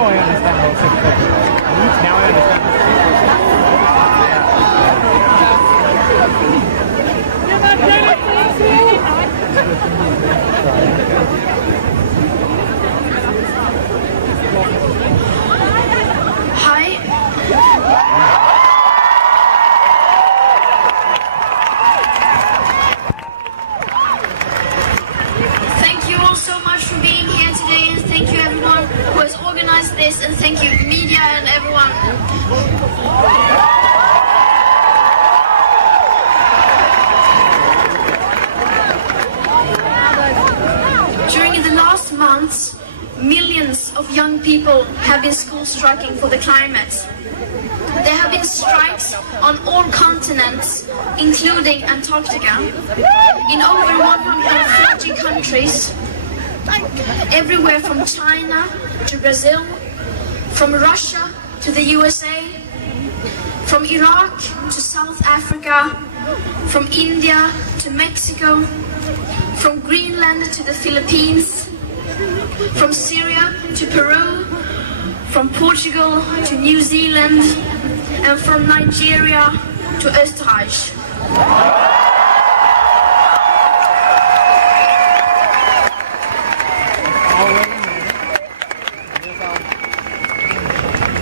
Now I understand how sick it is. Now I understand how sick this, and thank you media and everyone. During the last months, millions of young people have been school striking for the climate. There have been strikes on all continents, including Antarctica, in over 140 countries, everywhere from China to Brazil, from Russia to the USA, from Iraq to South Africa, from India to Mexico, from Greenland to the Philippines, from Syria to Peru, from Portugal to New Zealand, and from Nigeria to Österreich.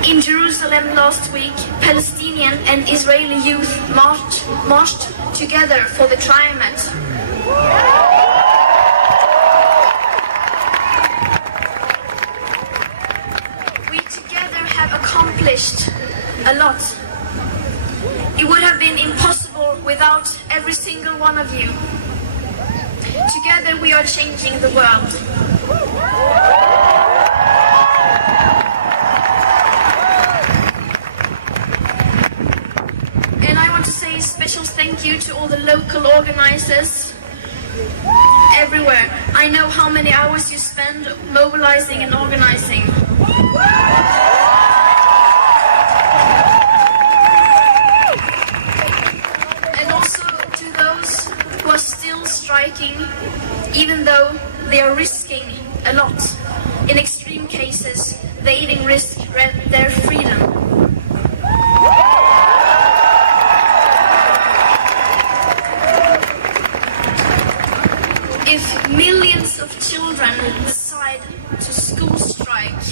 In Jerusalem last week, Palestinian and Israeli youth marched together for the climate. We together have accomplished a lot. It would have been impossible without every single one of you. Together we are changing the world. A special thank you to all the local organizers everywhere. I know how many hours you spend mobilizing and organizing. And also to those who are still striking, even though they are risking a lot. In extreme cases, they even risk their freedom. If millions of children decide to school strike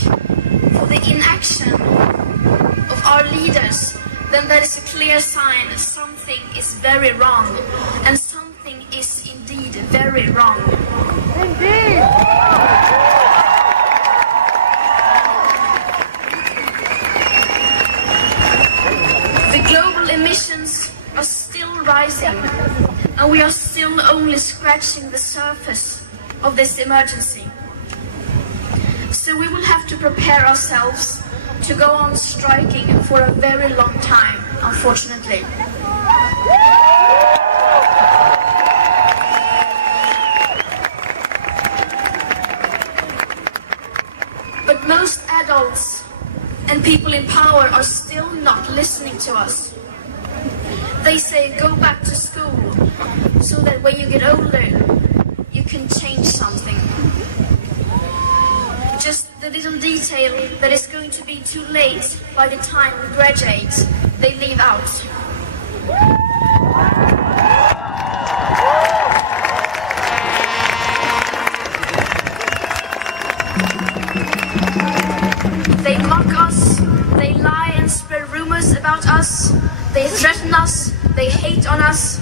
for the inaction of our leaders, then that is a clear sign that something is very wrong, and something is indeed very wrong. Indeed! The global emissions are still rising, and we are still only scratching the surface of this emergency. So we will have to prepare ourselves to go on striking for a very long time, unfortunately. But most adults and people in power are still not listening to us. They say, go back to school, so that when you get older, you can change something. Just the little detail that is going to be too late by the time we graduate, they leave out. They mock us, they lie and spread rumors about us, they threaten us, they hate on us,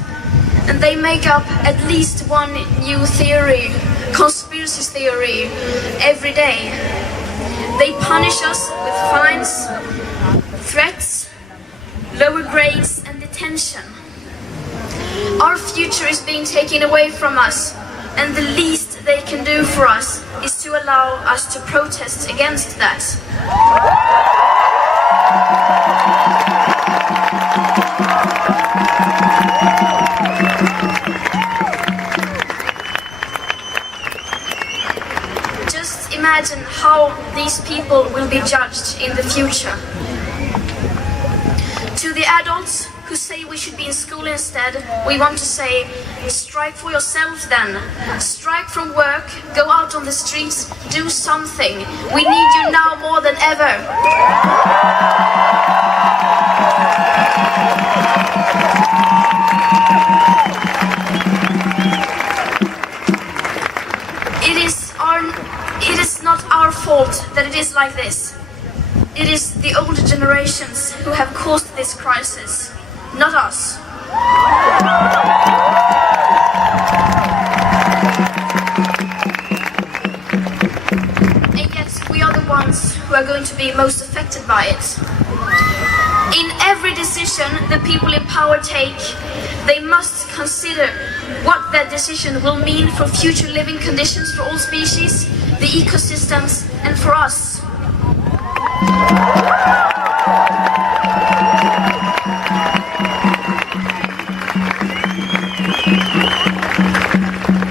and they make up at least one new theory, conspiracy theory, every day. They punish us with fines, threats, lower grades, and detention. Our future is being taken away from us, and the least they can do for us is to allow us to protest against that. Just imagine how these people will be judged in the future. To the adults, who say we should be in school instead, we want to say, strike for yourself then. Strike from work, go out on the streets, do something. We need you now more than ever. It is not our fault that it is like this. It is the older generations who have caused this crisis, not us. And yet we are the ones who are going to be most affected by it. In every decision the people in power take, they must consider what that decision will mean for future living conditions for all species, the ecosystems, and for us.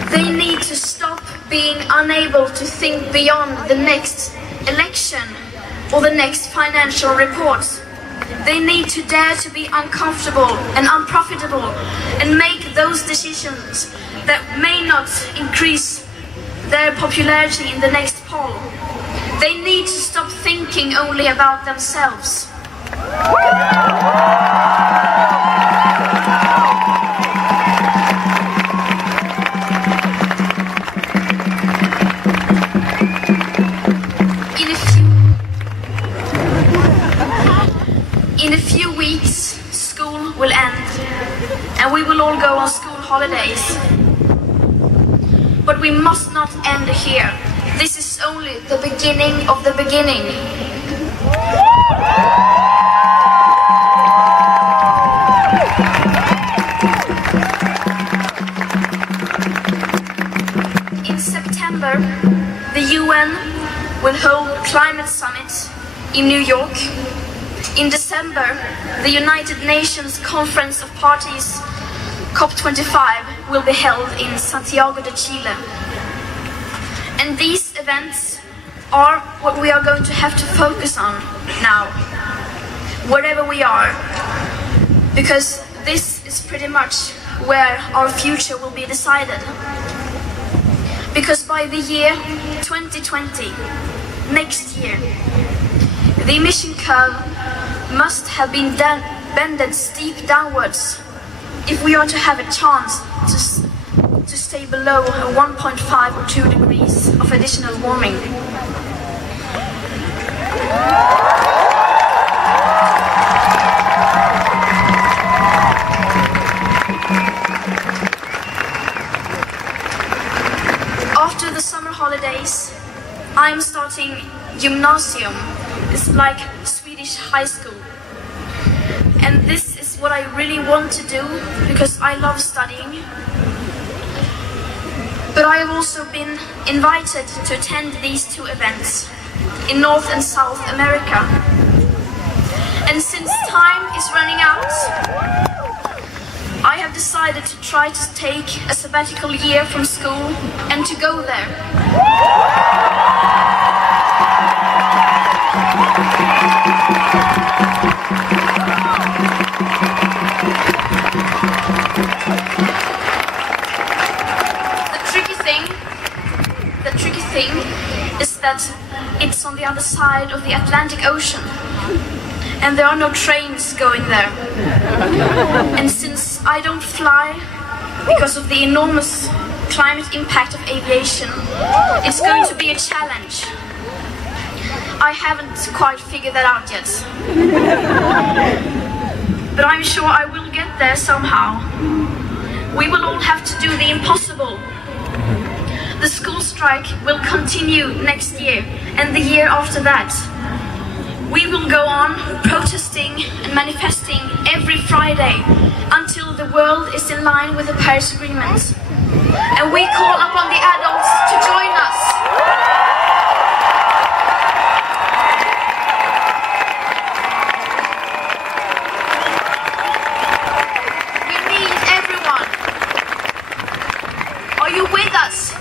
They need to stop being unable to think beyond the next election or the next financial report. They need to dare to be uncomfortable and unprofitable and make those decisions that may not increase their popularity in the next poll. They need to stop thinking only about themselves. In a few weeks, school will end, and we will all go on school holidays. But we must not end here. This is only the beginning of the beginning. In September, the UN will hold a climate summit in New York. In December, the United Nations Conference of Parties, COP25, will be held in Santiago de Chile. And these events are what we are going to have to focus on now, wherever we are, because this is pretty much where our future will be decided. Because by the year 2020, next year, the emission curve must have been bended steep downwards if we are to have a chance to stay below 1.5 or 2 degrees of additional warming. After the summer holidays, I'm starting gymnasium. It's like Swedish high school. And this is what I really want to do because I love studying. But I have also been invited to attend these two events in North and South America. And since time is running out, I have decided to try to take a sabbatical year from school and to go there. The tricky thing is that it's on the other side of the Atlantic Ocean and there are no trains going there. And since I don't fly because of the enormous climate impact of aviation, it's going to be a challenge. I haven't quite figured that out yet. But I'm sure I will get there somehow. We will all have to do the impossible. The school strike will continue next year and the year after that. We will go on protesting and manifesting every Friday until the world is in line with the Paris Agreement. And we call upon the adults to join us. We need everyone. Are you with us?